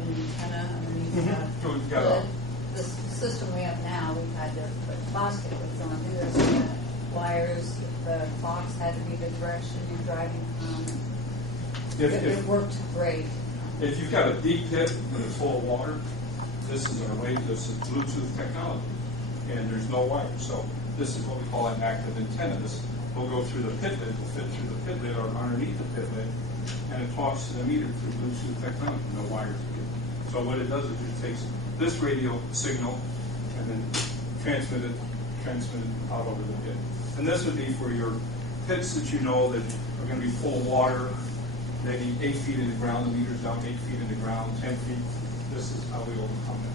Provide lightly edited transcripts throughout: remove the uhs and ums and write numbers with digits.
antenna underneath So we've got the system we have now. We've had to put plastic with on. There's wires. The box had to be the direction you're driving from. It worked great. If you've got a deep pit and it's full of water, this is our way. This is Bluetooth technology, and there's no wire. So this is what we call an active antenna. This will go through the pit lid, will fit through the pit lid or underneath the pit lid, and it talks to the meter through Bluetooth technology. No wires. So what it does is it takes this radio signal and then transmit it out over the pit. And this would be for your pits that you know that are going to be full of water, maybe 8 feet in the ground. The meter's down 8 feet in the ground, 10 feet. This is how we overcome that.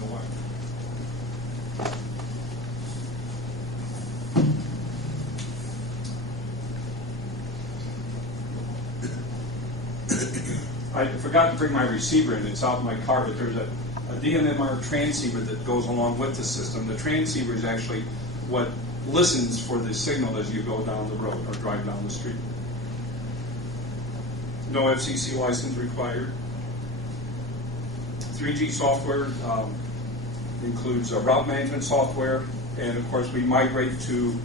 No wire. I forgot to bring my receiver in. It's out in my car, but there's a DMMR transceiver that goes along with the system. The transceiver is actually what listens for the signal as you go down the road or drive down the street. No FCC license required. 3G software includes route management software, and of course we migrate to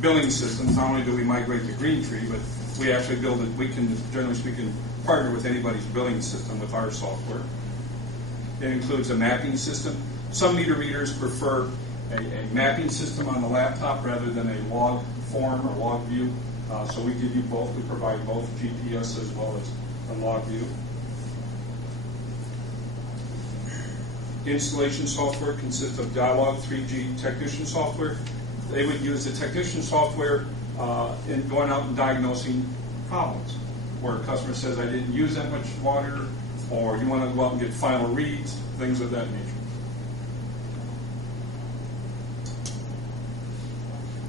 billing systems. Not only do we migrate to Greentree, but we actually build it. We can, generally speaking, partner with anybody's billing system with our software. It includes a mapping system. Some meter readers prefer a mapping system on the laptop rather than a log form or log view. So we give you both. We provide both GPS as well as a log view. Installation software consists of Dialog 3G technician software. They would use the technician software in going out and diagnosing problems, where a customer says, I didn't use that much water, or you want to go out and get final reads, things of that nature.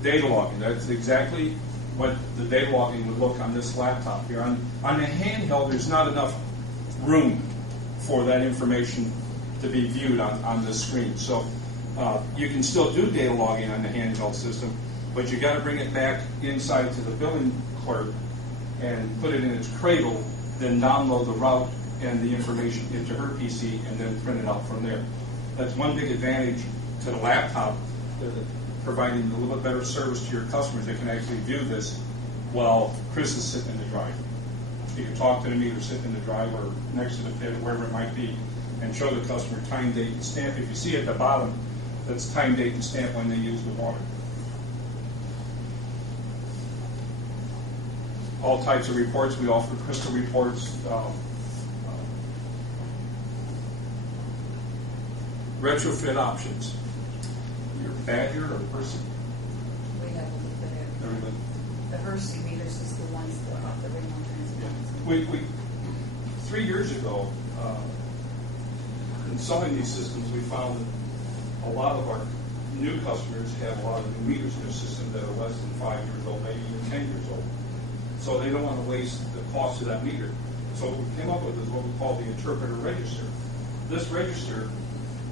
Data logging, that's exactly what the data logging would look on this laptop here. On the handheld, there's not enough room for that information to be viewed on this screen. So you can still do data logging on the handheld system, but you got to bring it back inside to the billing clerk and put it in its cradle, then download the route and the information into her PC and then print it out from there. That's one big advantage to the laptop, providing a little bit better service to your customers. They can actually view this while Chris is sitting in the drive. You can talk to the meter sitting in the drive or next to the pit or wherever it might be and show the customer time, date, and stamp. If you see at the bottom, that's time, date, and stamp when they use the water. All types of reports. We offer crystal reports, retrofit options. Your Badger or Person? We have a little bit of Everything. the Hershey meters is the ones that are the remote transmitters. We 3 years ago, in selling these systems, we found that a lot of our new customers have a lot of new meters in their system that are less than 5 years old, maybe even 10 years old. So they don't want to waste the cost of that meter. So what we came up with is what we call the interpreter register. This register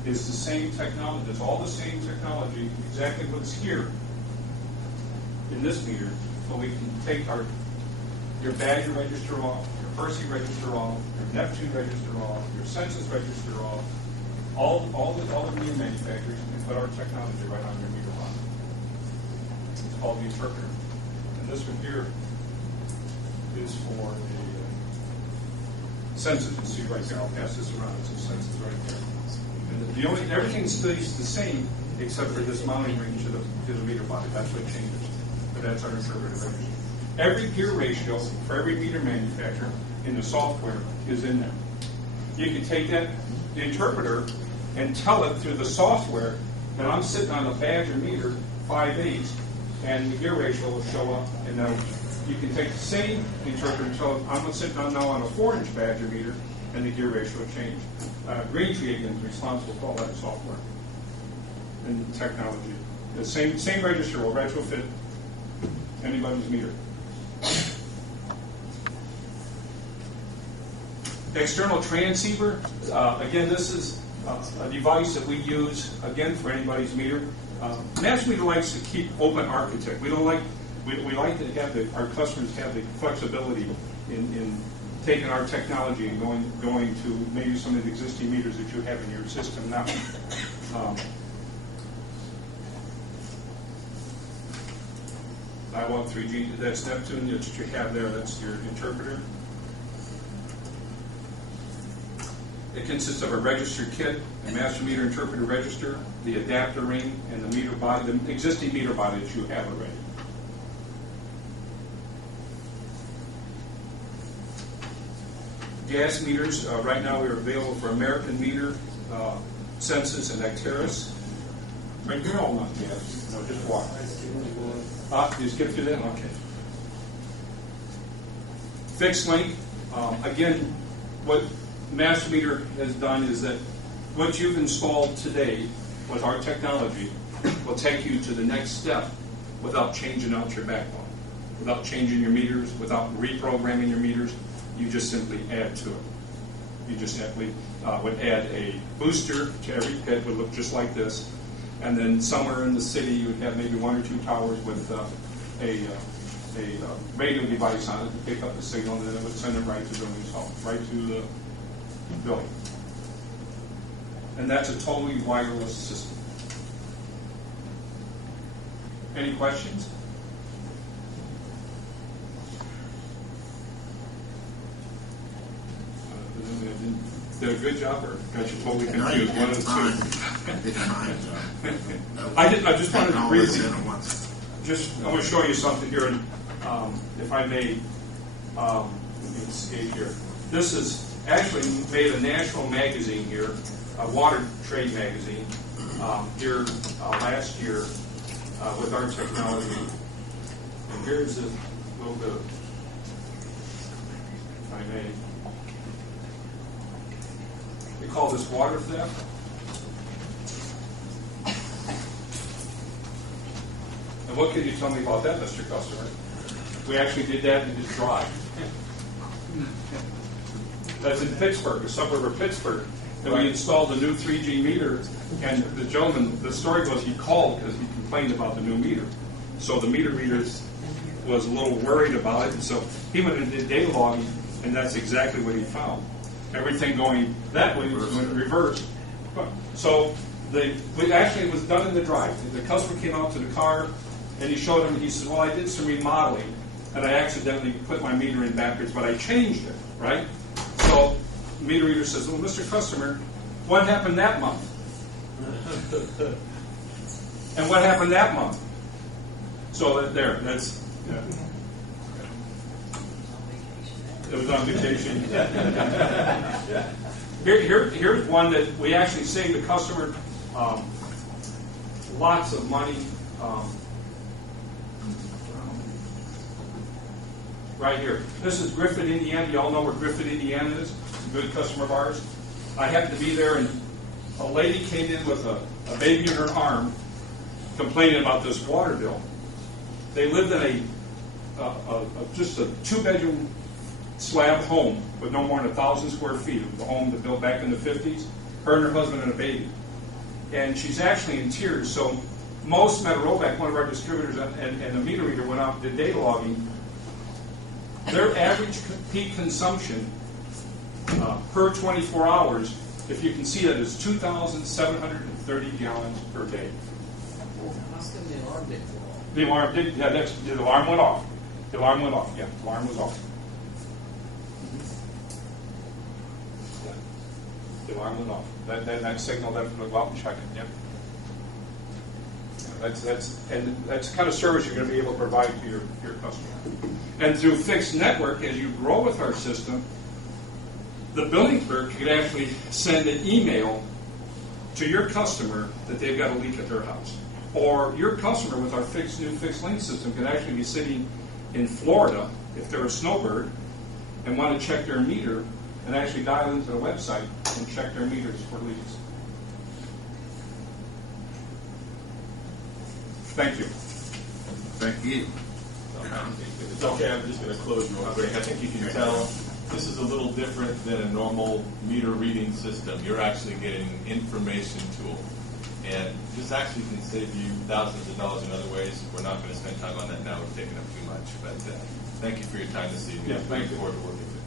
is the same technology, it's all the same technology, exactly what's here in this meter, but we can take your Badger register off, your Percy register off, your Neptune register off, your Census register off, all the meter manufacturers, and put our technology right on your meter box. It's called the interpreter. And this one here is for the Census. You see right there, I'll pass this around, it's a Census right there. And everything stays the same except for this mounting ring to the meter body. That's what changes. But that's our interpreter register. Every gear ratio for every meter manufacturer in the software is in there. You can take that interpreter and tell it through the software that I'm sitting on a Badger meter 5/8, and the gear ratio will show up. And now you can take the same interpreter and tell it I'm sitting on now on a 4-inch Badger meter, and the gear ratio will change. Greentree again is responsible for all that software and technology. The same register will retrofit anybody's meter. The external transceiver, again, this is a device that we use, again, for anybody's meter. Master Meter likes to keep open architect. We don't like, we like to have our customers have the flexibility in taking our technology and going to maybe some of the existing meters that you have in your system now. I want 3G, that's Neptune, that's what you have there, that's your interpreter. It consists of a register kit, a master meter interpreter register, the adapter ring, and the meter body, the existing meter body that you have already. Gas meters, right now we are available for American Meter, Census, and Acteris. Right, you're all not gas, no, just water. You skip through that? Okay. Fixed link, again, what Master Meter has done is that what you've installed today with our technology will take you to the next step without changing out your backbone, without changing your meters, without reprogramming your meters. You just simply add to it. You just simply would add a booster to every pit, would look just like this, and then somewhere in the city you would have maybe 1 or 2 towers with a radio device on it to pick up the signal, and then it would send it right to the building's home, right to the building. And that's a totally wireless system. Any questions? Did a good job, or got you totally confused? One of the two. I just wanted to briefly. I want to show you something here, and if I may, let me escape here. This is actually made a national magazine here, a water trade magazine, here last year with our technology. And here's a little bit of, if I may. We call this water theft. And what can you tell me about that, Mr. Customer? We actually did that in this drive. That's in Pittsburgh, a suburb of Pittsburgh. And we installed a new 3G meter, and the gentleman, the story goes, he called because he complained about the new meter. So the meter reader was a little worried about it, and so he went and did data logging, and that's exactly what he found. Everything going that way was going reverse. So it was done in the drive. The customer came out to the car, and he showed him, he said, well, I did some remodeling, and I accidentally put my meter in backwards, but I changed it, right? So the meter reader says, well, Mr. Customer, what happened that month? And what happened that month? So that's, yeah. It was on vacation. Here's one that we actually saved the customer lots of money. Right here. This is Griffith, Indiana. You all know where Griffith, Indiana is. It's a good customer of ours. I happened to be there, and a lady came in with a baby in her arm complaining about this water bill. They lived in just a 2-bedroom slab home with no more than 1,000 square feet. It was a home that built back in the 50s. Her and her husband and a baby. And she's actually in tears. So most Metro-Roback, one of our distributors, and the meter reader went out and did data logging. Their average peak consumption per 24 hours, if you can see that, is 2,730 gallons per day. The alarm did go off. The alarm did, yeah, the alarm went off. The alarm went off, yeah, the alarm was off. Yeah. The alarm went off. That signal that would go out and check it, yeah. That's the kind of service you're going to be able to provide to your customer. And through fixed network, as you grow with our system, the building clerk could actually send an email to your customer that they've got a leak at their house. Or your customer with our new fixed link system could actually be sitting in Florida, if they're a snowbird, and want to check their meter, and actually dial into the website and check their meters for leaks. Thank you. Thank you. If it's okay, I'm just going to close real quick. I think you can tell this is a little different than a normal meter reading system. You're actually getting an information tool. And this actually can save you thousands of dollars in other ways. We're not going to spend time on that now. We're taking up too much. But thank you for your time this evening. Yeah, thank you. Look forward to working with you.